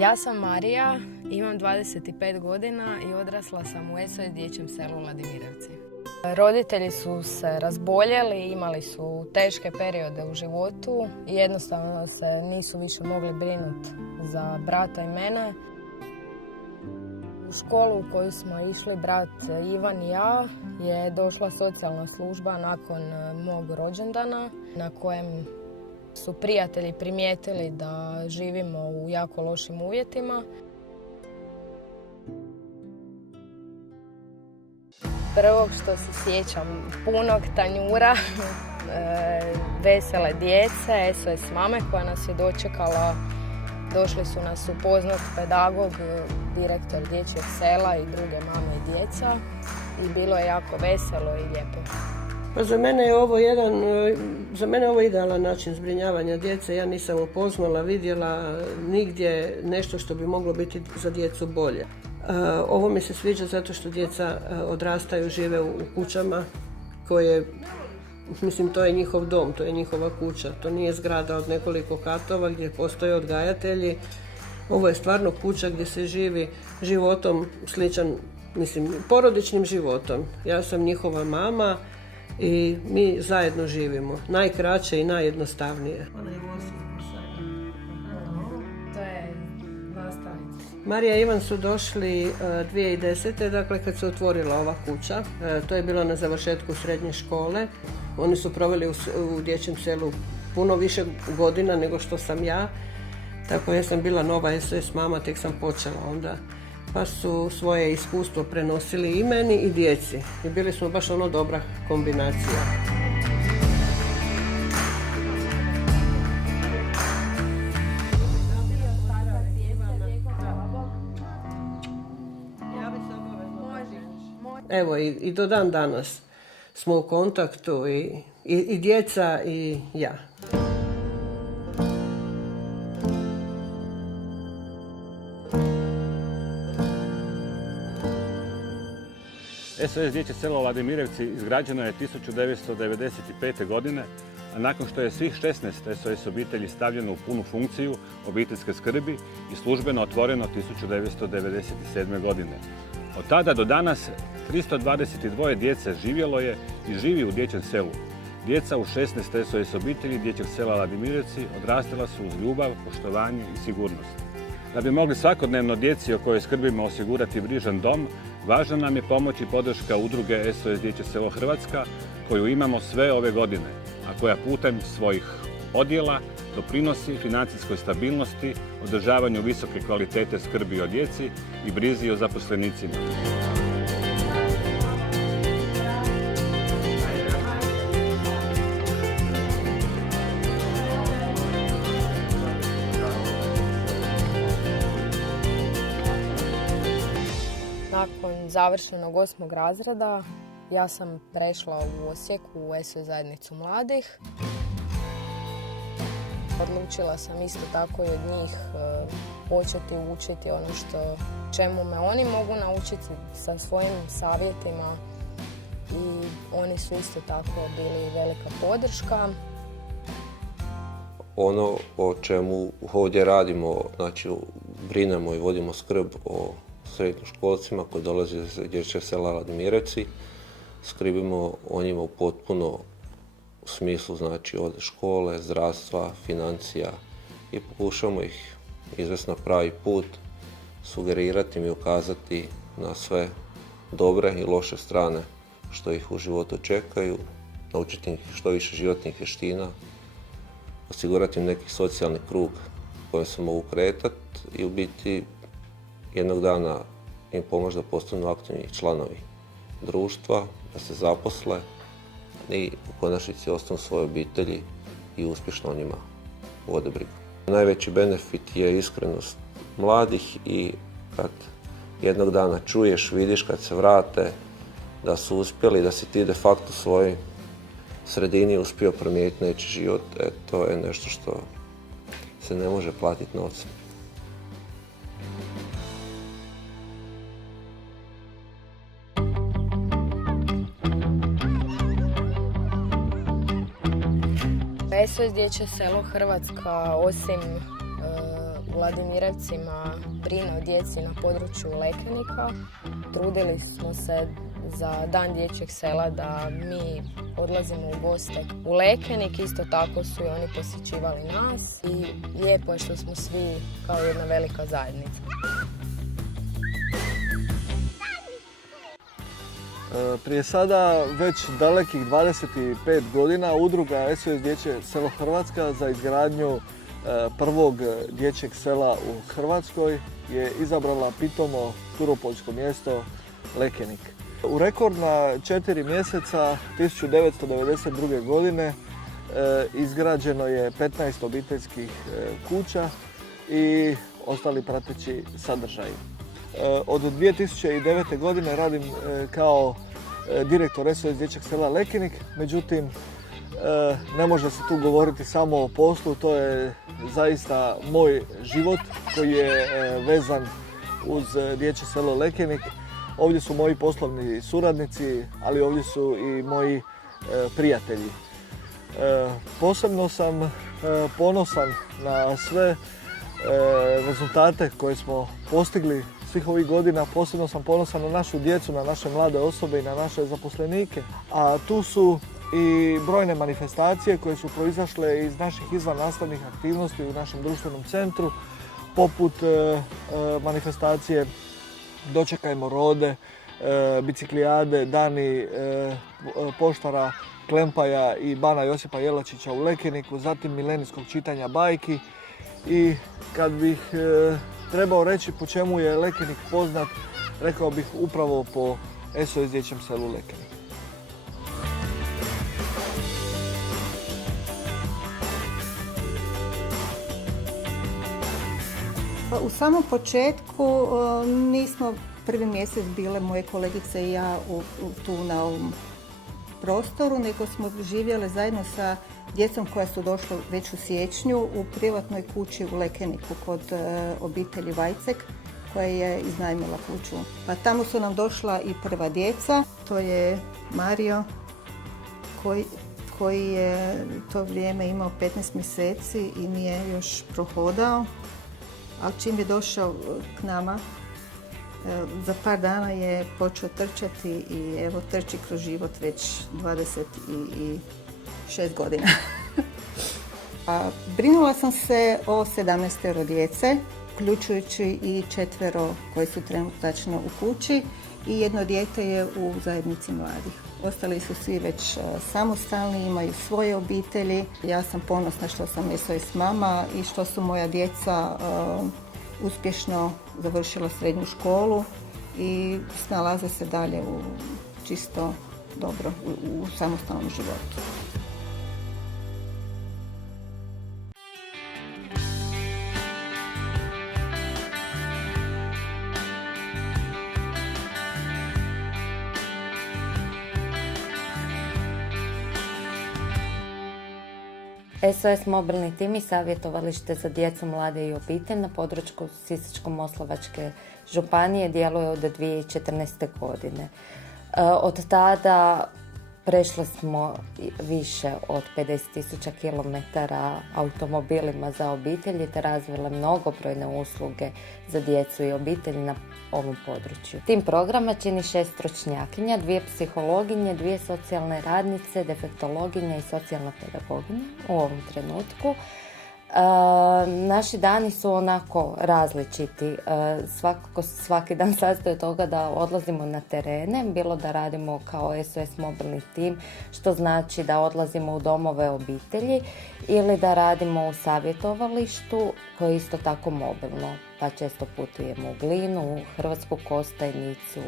Ja sam Marija, imam 25 godina i odrasla sam u SOS dječjem selu Ladimirovci. Roditelji su se razboljeli, imali su teške periode u životu i jednostavno se nisu više mogli brinuti za brata i mene. U školu u koju smo išli brat Ivan i ja je došla socijalna služba nakon mog rođendana na kojem su prijatelji primijetili da živimo u jako lošim uvjetima. Prvog što se sjećam punog tanjura, vesele djece, SOS mame koja nas je dočekala. Došli su nas upoznat pedagog, direktor dječjeg sela i druge mame i djeca i bilo je jako veselo i lijepo. Pa za mene je ovo idealan način zbrinjavanja djece. Ja nisam upoznala, vidjela nigdje nešto što bi moglo biti za djecu bolje. Ovo mi se sviđa zato što djeca odrastaju, žive u kućama koje, mislim, to je njihov dom, to je njihova kuća. To nije zgrada od nekoliko katova gdje postoje odgajatelji. Ovo je stvarno kuća gdje se živi životom sličan, mislim, porodičnim životom. Ja sam njihova mama i mi zajedno živimo. Najkraće i najjednostavnije. To je nastavnica. Marija i Ivan su došli 2010. dakle kad se otvorila ova kuća. To je bilo na završetku srednje škole. Oni su proveli u dječjem selu puno više godina nego što sam ja. Tako ja sam bila nova SOS mama, tek sam počela onda. Pa su svoje iskustvo prenosili i meni i djeci. I bili smo baš dobra kombinacija. Evo i do dan danas smo u kontaktu i djeca i ja. SOS dječje selo Ladimirovci izgrađeno je 1995. godine, a nakon što je svih 16 SOS obitelji stavljeno u punu funkciju obiteljske skrbi i službeno otvoreno 1997. godine. Od tada do danas 322 djece živjelo je i živi u dječjem selu. Djeca u 16 SOS obitelji dječjeg sela Ladimirovci odrastala su uz ljubav, poštovanje i sigurnost. Da bi mogli svakodnevno djeci o kojoj skrbimo osigurati brižan dom, važna nam je pomoć i podrška udruge SOS dječje selo Hrvatska, koju imamo sve ove godine, a koja putem svojih odjela doprinosi financijskoj stabilnosti, održavanju visoke kvalitete skrbi o djeci i brizi o zaposlenicima. Nakon završenog 8. razreda ja sam prešla u Osijek u SOS zajednicu mladih. Odlučila sam isto tako i od njih početi učiti ono čemu me oni mogu naučiti sa svojim savjetima i oni su isto tako bili velika podrška. Ono o čemu ovdje radimo, znači brinemo i vodimo skrb o srednjoškolcima koji dolaze iz dječjeg sela Ladimirovci. Skrbimo o njima u potpuno smislu, znači od škole, zdravstva, financija i pokušamo ih izvesti na pravi put, sugerirati im i ukazati na sve dobre i loše strane što ih u životu čekaju, naučiti ih što više životnih vještina, osigurati im neki socijalni krug u kojem se mogu kretati i u biti jednog dana im pomoći da postanu aktivni članovi društva, da se zaposle i u konačnici ostanu svoje obitelji i uspješno o njima vode brigu. Najveći benefit je iskrenost mladih i kad jednog dana čuješ, vidiš kad se vrate da su uspjeli, da si ti de facto u svojoj sredini uspio promijeniti nečiji život, to je nešto što se ne može platiti novcem. SOS dječje selo Hrvatska osim Ladimirevcima brine o djeci na području Lekenika. Trudili smo se za Dan dječjeg sela da mi odlazimo u goste u Lekenik, isto tako su i oni posjećivali nas i lijepo je što smo svi kao jedna velika zajednica. Prije sada već dalekih 25 godina udruga SOS Dječje selo Hrvatska za izgradnju prvog dječjeg sela u Hrvatskoj je izabrala pitomo turopoljsko mjesto Lekenik. U rekordna 4 mjeseca 1992. godine izgrađeno je 15 obiteljskih kuća i ostali prateći sadržaji. Od 2009. godine radim kao direktor SOS Dječjeg sela Lekenik, međutim ne može se tu govoriti samo o poslu, to je zaista moj život koji je vezan uz dječje selo Lekenik. Ovdje su moji poslovni suradnici, ali ovdje su i moji prijatelji. Posebno sam ponosan na sve rezultate koje smo postigli svih ovih godina. Posebno sam ponosan na našu djecu, na naše mlade osobe i na naše zaposlenike. A tu su i brojne manifestacije koje su proizašle iz naših izvannastavnih aktivnosti u našem društvenom centru, poput manifestacije Dočekajmo rode, biciklijade, dani poštara Klempaja i bana Josipa Jelačića u Lekeniku, zatim milenijskog čitanja bajki. I kad bih trebao reći po čemu je Lekenik poznat, rekao bih upravo po SOS Dječjem selu Lekenik. U samom početku nismo prvi mjesec bile moje kolegice i ja tu na ovom prostoru, nego smo živjeli zajedno sa djecom koja su došla već u siječnju u privatnoj kući u Lekeniku kod obitelji Vajcek koja je iznajmila kuću. Pa tamo su nam došla i prva djeca, to je Mario koji je to vrijeme imao 15 mjeseci i nije još prohodao. Ali čim je došao k nama, za par dana je počeo trčati i evo trči kroz život već 26 godina. Brinula sam se o 17 djece, uključujući i 4 koji su trenutačno u kući i jedno dijete je u zajednici mladih. Ostali su svi već samostalni, imaju svoje obitelji. Ja sam ponosna što sam SOS mama i što su moja djeca uspješno završila srednju školu i snalaze se dalje u čisto dobro u samostalnom životu. SOS mobilni tim i savjetovalište za djecu, mlade i obitelj na području Sisačko-moslavačke županije djeluje od 2014. godine. Od tada prešli smo više od 50.000 km automobilima za obitelji te razvile mnogobrojne usluge za djecu i obitelj na ovom području. Tim programa čini 6 stručnjakinja, 2 psihologinje, 2 socijalne radnice, defektologinja i socijalna pedagoginja u ovom trenutku. Naši dani su onako različiti. Svakako svaki dan sastoji od toga da odlazimo na terene, bilo da radimo kao SOS mobilni tim, što znači da odlazimo u domove obitelji, ili da radimo u savjetovalištu koje je isto tako mobilno, pa često putujemo u Glinu, Hrvatsku Kostajnicu,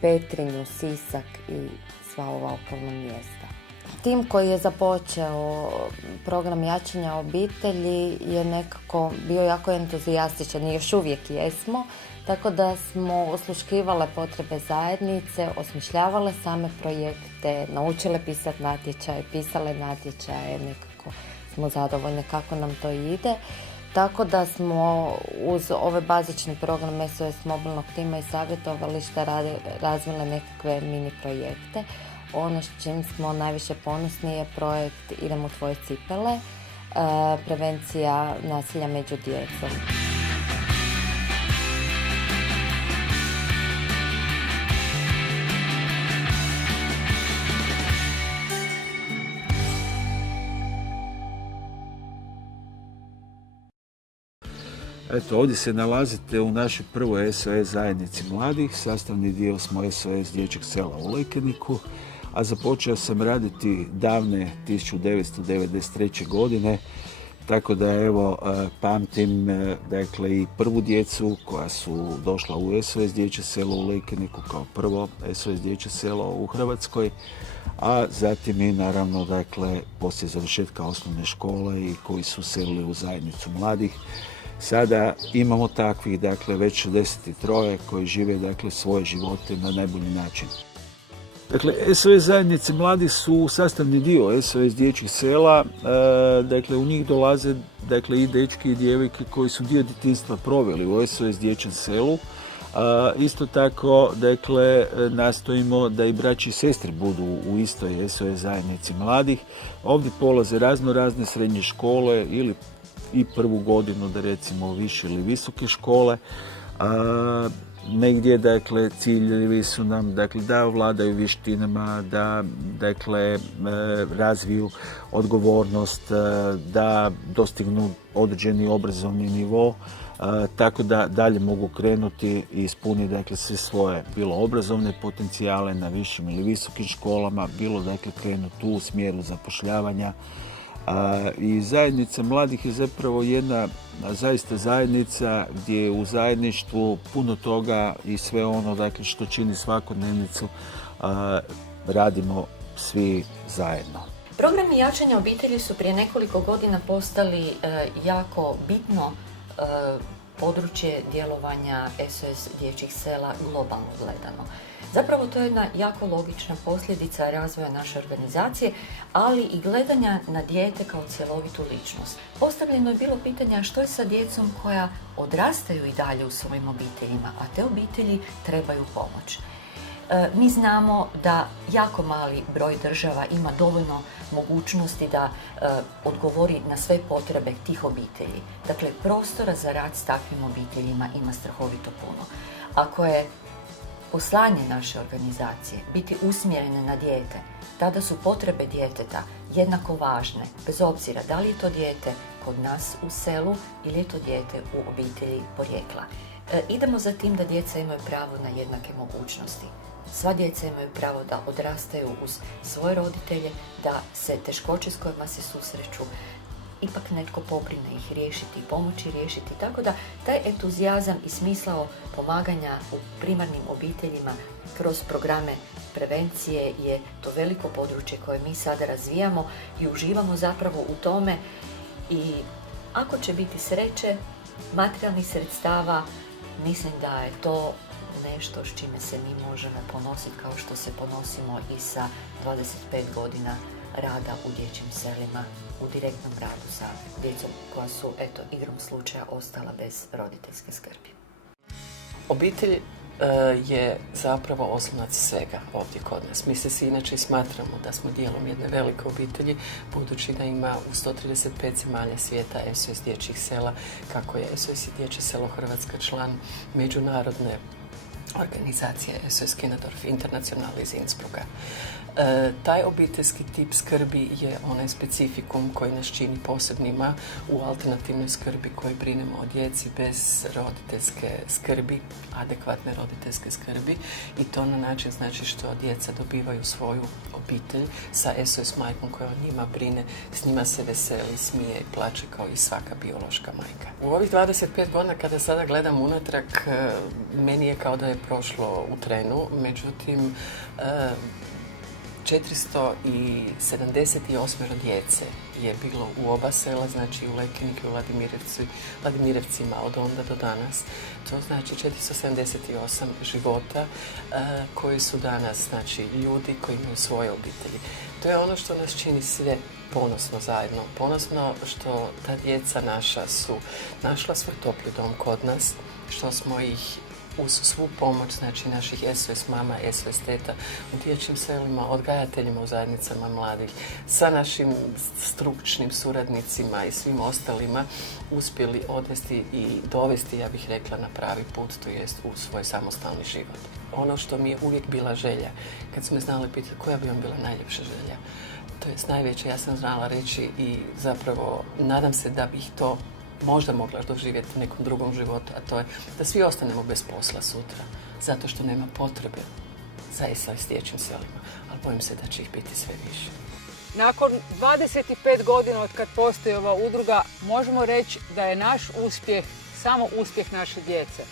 Petrinju, Sisak i sva ova okolna mjesta. Tim koji je započeo program jačanja obitelji je nekako bio jako entuzijastičan i još uvijek jesmo, tako da smo osluškivale potrebe zajednice, osmišljavale same projekte, naučile pisati natječaje, pisale natječaje, nekako smo zadovoljne kako nam to ide. Tako da smo uz ove bazični program SOS mobilnog tima i savjetovališta razvile nekakve mini projekte. Ono s čim smo najviše ponosni je projekt Idem u tvoje cipele, prevencija nasilja među djecom. Eto, ovdje se nalazite u našoj prvoj SOS zajednici mladih. Sastavni dio smo SOS dječjeg sela u Lekeniku, a započeo sam raditi davne 1993. godine, tako da evo pamtim dakle i prvu djecu koja su došla u SOS dječje selo u Lekeniku kao prvo SOS dječje selo u Hrvatskoj, a zatim i naravno dakle poslije završetka osnovne škole i koji su selili u zajednicu mladih. Sada imamo takvih dakle već 63 koji žive dakle svoje živote na najbolji način. Dakle, SOS zajednice mladih su sastavni dio SOS dječjih sela, dakle u njih dolaze dakle i dečki i djevojke koji su dio djetinjstva proveli u SOS dječjem selu. Isto tako, dakle, nastojimo da i braći i sestre budu u istoj SOS zajednici mladih. Ovdje polaze razne srednje škole ili i prvu godinu da recimo više ili visoke škole. Negdje, dakle, ciljevi su nam, dakle, da vladaju vještinama, da, dakle, razviju odgovornost, da dostignu određeni obrazovni nivo, tako da dalje mogu krenuti i ispuniti, dakle, sve svoje, bilo obrazovne potencijale na višim ili visokim školama, bilo, dakle, krenuti u smjeru zapošljavanja. I zajednica mladih je zapravo jedna zaista zajednica gdje u zajedništvu puno toga i sve ono dakle, što čini svakodnevnicu radimo svi zajedno. Programi jačanja obitelji su prije nekoliko godina postali jako bitno područje djelovanja SOS dječjih sela globalno gledano. Zapravo to je jedna jako logična posljedica razvoja naše organizacije, ali i gledanja na dijete kao cjelovitu ličnost. Postavljeno je bilo pitanje što je sa djecom koja odrastaju i dalje u svojim obiteljima, a te obitelji trebaju pomoć. Mi znamo da jako mali broj država ima dovoljno mogućnosti da odgovori na sve potrebe tih obitelji. Dakle, prostora za rad s takvim obiteljima ima strahovito puno. Ako je poslanje naše organizacije biti usmjerene na dijete, tada su potrebe djeteta jednako važne, bez obzira da li je to dijete kod nas u selu ili je to dijete u obitelji porijekla. Idemo za tim da djeca imaju pravo na jednake mogućnosti. Sva djeca imaju pravo da odrastaju uz svoje roditelje, da se teškoće s kojima se susreću ipak netko pobrine ih riješiti i pomoći riješiti. Tako da taj entuzijazam i smisao pomaganja u primarnim obiteljima kroz programe prevencije je to veliko područje koje mi sada razvijamo i uživamo zapravo u tome. I ako će biti sreće, materijalnih sredstava, mislim da je to nešto s čime se mi možemo ponositi kao što se ponosimo i sa 25 godina rada u dječjim selima, u direktnom radu sa djecom koja su, eto, igrom slučaja ostala bez roditeljske skrbi. Obitelj je zapravo oslonac svega ovdje kod nas. Mi se inače smatramo da smo dijelom jedne velike obitelji, budući da ima u 135 zemalja svijeta SOS dječjih sela, kako je SOS dječje selo Hrvatska član međunarodne organizacije SOS Kinderdorf International iz Innsbrucka. Taj obiteljski tip skrbi je onaj specifikum koji nas čini posebnima u alternativnoj skrbi koji brinemo o djeci bez roditeljske skrbi, adekvatne roditeljske skrbi, i to na način znači što djeca dobivaju svoju obitelj sa SOS majkom koja o njima brine, s njima se veseli, smije i plače kao i svaka biološka majka. U ovih 25 godina kada sada gledam unatrag, meni je kao da je prošlo u trenu, međutim 478 djece je bilo u oba sela, znači u Lekeniku i u Vladimirevcima od onda do danas. To znači 478 života koji su danas, znači ljudi koji imaju svoje obitelji. To je ono što nas čini sve ponosno zajedno. Ponosno što ta djeca naša su našla svoj topli dom kod nas, što smo ih uz svu pomoć znači naših SOS mama, SOS teta u dječjim selima, odgajateljima u zajednicama mladih, sa našim stručnim suradnicima i svim ostalima uspjeli odvesti i dovesti, ja bih rekla, na pravi put, to jest u svoj samostalni život. Ono što mi je uvijek bila želja, kad su me znali pitati koja bi vam bila najljepša želja, to jest najveća, ja sam znala reći i zapravo nadam se da bih to možda mogla doživjeti u nekom drugom životu, a to je da svi ostanemo bez posla sutra, zato što nema potrebe za SOS dječjim selima, ali bojim se da će ih biti sve više. Nakon 25 godina od kad postoji ova udruga, možemo reći da je naš uspjeh samo uspjeh naše djece.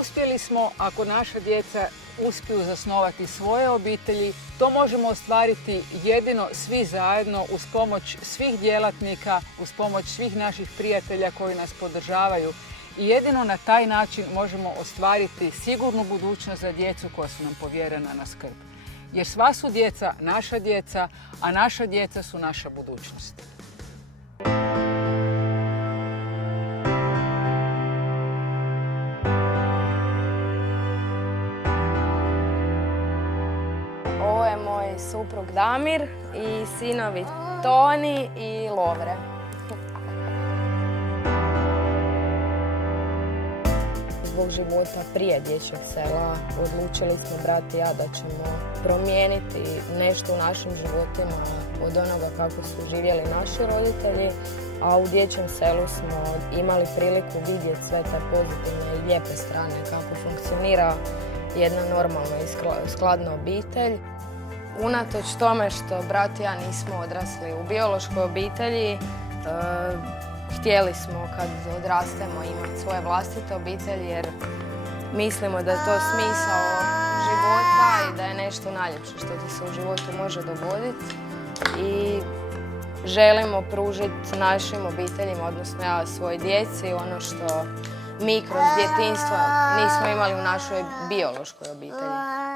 Uspjeli smo ako naša djeca uspiju zasnovati svoje obitelji. To možemo ostvariti jedino svi zajedno uz pomoć svih djelatnika, uz pomoć svih naših prijatelja koji nas podržavaju. I jedino na taj način možemo ostvariti sigurnu budućnost za djecu koja su nam povjerena na skrb. Jer sva su djeca naša djeca, a naša djeca su naša budućnost. Ovo je moj suprug Damir i sinovi Toni i Lovre. Zbog života prije dječjeg sela odlučili smo, brat i ja, da ćemo promijeniti nešto u našim životima od onoga kako su živjeli naši roditelji, a u dječjem selu smo imali priliku vidjeti sve te pozitivne i lijepe strane, kako funkcionira jedna normalna i skladna obitelj. Unatoč tome što brat i ja nismo odrasli u biološkoj obitelji, htjeli smo kad odrastemo imati svoje vlastite obitelji jer mislimo da je to smisao života i da je nešto najljepše što ti se u životu može dogoditi. I želimo pružiti našim obiteljima, odnosno ja svojoj djeci, ono što mi kroz djetinjstvo nismo imali u našoj biološkoj obitelji.